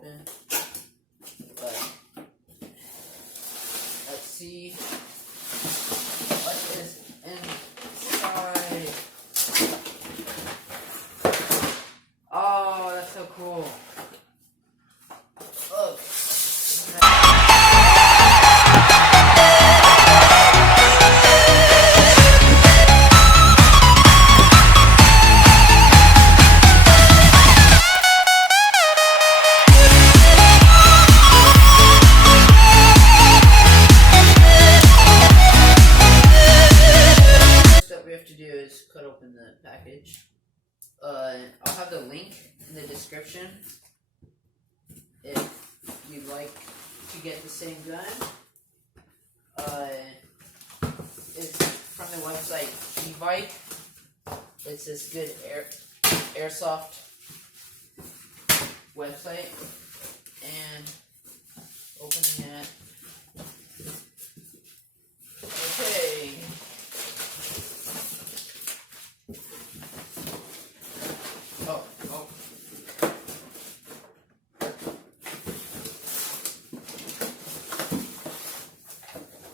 open. But let's see what is inside. Oh, that's so cool. Look. Cut open the package. I'll have the link in the description if you'd like to get the same gun. It's from the website e-bike. It's this good airsoft website, and opening it. Okay. Oh.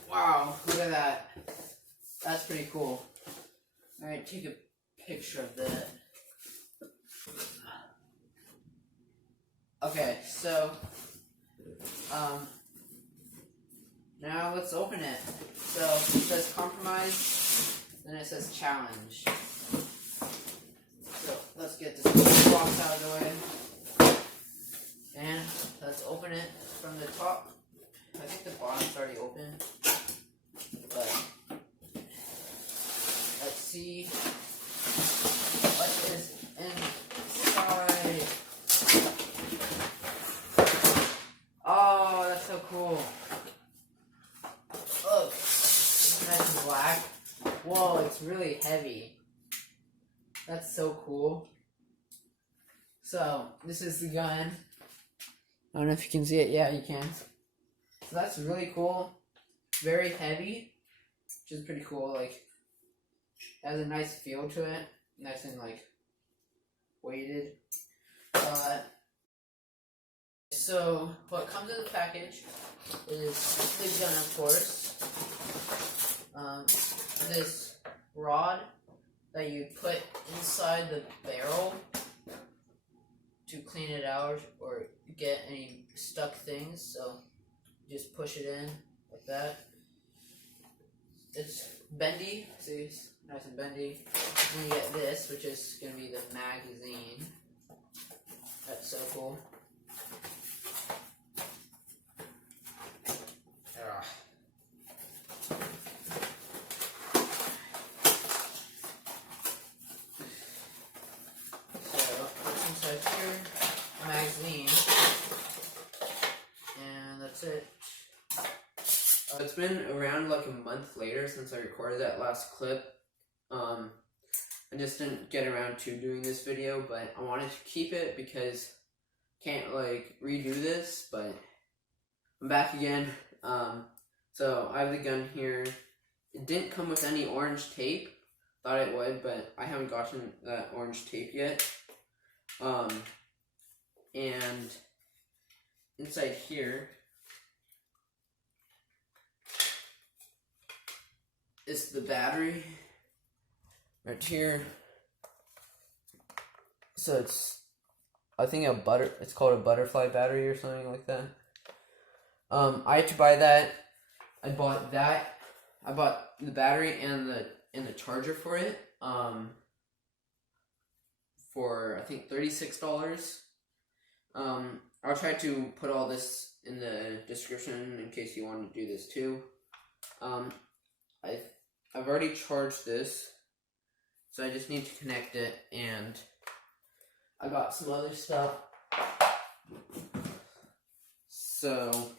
Wow, look at that. That's pretty cool. Alright, take a picture of that. Okay, so, now let's open it. So, it says compromise, then it says challenge. So let's get this box out of the way, and let's open it from the top. I think the bottom's already open, but let's see what is inside. Oh, that's so cool. Look, it's nice and black. Whoa, it's really heavy. That's so cool. So, this is the gun. I don't know if you can see it. Yeah, you can. So that's really cool. Very heavy, which is pretty cool. Like, it has a nice feel to it. Nice and, like, weighted. So, what comes in the package is the gun, of course. This rod that you put inside the barrel to clean it out or get any stuck things. So you just push it in like that. It's bendy, see, it's nice and bendy. Then you get this, which is going to be the magazine. That's so cool. Here, magazine, and that's it. It's been around like a month later since I recorded that last clip. I just didn't get around to doing this video, but I wanted to keep it because I can't like redo this, but I'm back again. So I have the gun here. It didn't come with any orange tape. Thought it would, but I haven't gotten that orange tape yet. And inside here is the battery right here. So it's, I think it's called a butterfly battery or something like that. I had to buy that. I bought that. I bought the battery and the charger for it. For I think $36. I'll try to put all this in the description in case you want to do this too. I've already charged this, so I just need to connect it, and I got some other stuff. So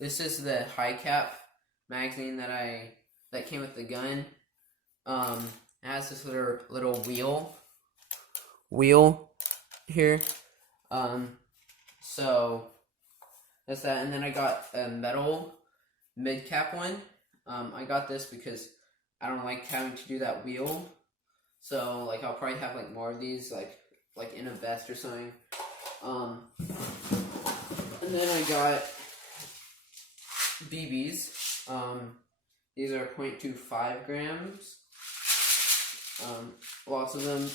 this is the high cap magazine that came with the gun. It has this little wheel here. So that's that, and then I got a metal mid cap one. I got this because I don't like having to do that wheel. So like I'll probably have like more of these like in a vest or something. And then I got BBs. These are 0.25 grams. Lots of them.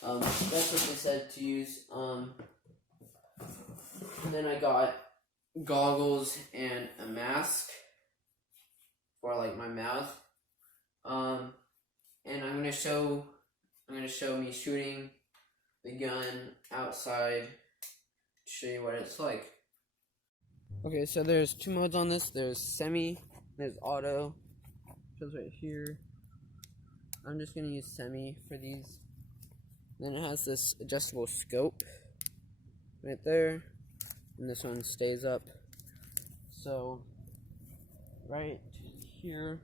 That's what they said to use. And then I got goggles and a mask for like my mouth. And I'm gonna show me shooting the gun outside to show you what it's like. Okay, so there's two modes on this. There's semi, there's auto. Shows right here. I'm just gonna use semi for these. Then it has this adjustable scope right there, and this one stays up. So right here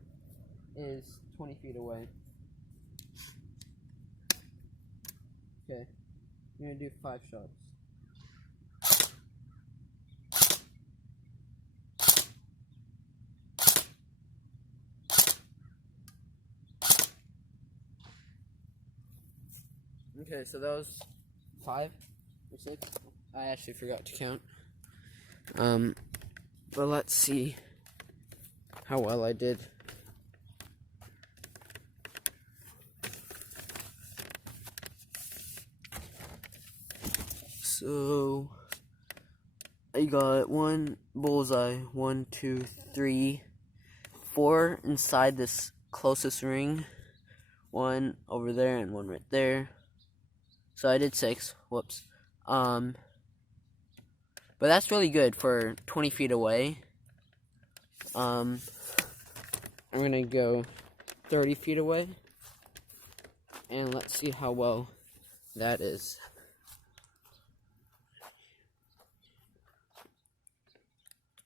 is 20 feet away. Okay, I'm gonna do 5 shots. Okay, so that was 5 or 6. I actually forgot to count. But let's see how well I did. So I got 1 bullseye, 1, 2, 3, 4 inside this closest ring, 1 over there and 1 right there. So I did 6. Whoops. But that's really good for 20 feet away. I'm gonna go 30 feet away, and let's see how well that is.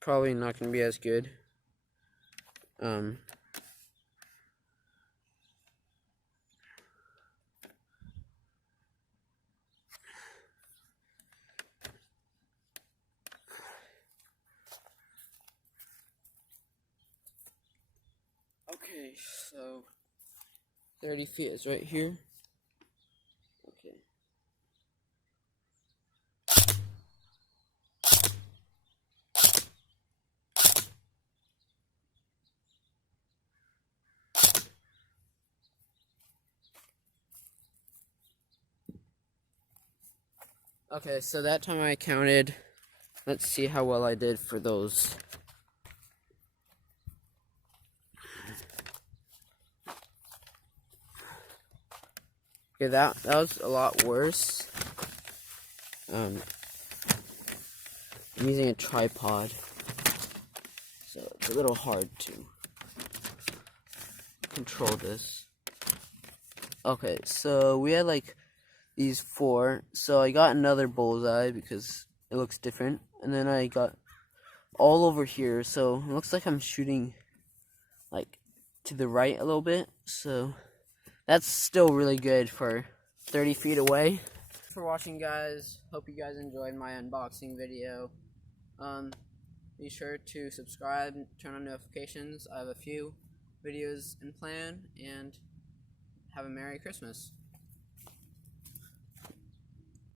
Probably not gonna be as good. Okay, so 30 feet is right here. Okay. Okay, so that time I counted. Let's see how well I did for those. Okay, that was a lot worse. I'm using a tripod, so it's a little hard to control this. Okay, so we had like these 4. So I got another bullseye because it looks different, and then I got all over here. So it looks like I'm shooting like to the right a little bit. So that's still really good for 30 feet away. Thanks for watching, guys. Hope you guys enjoyed my unboxing video. Be sure to subscribe and turn on notifications. I have a few videos in plan, and have a Merry Christmas.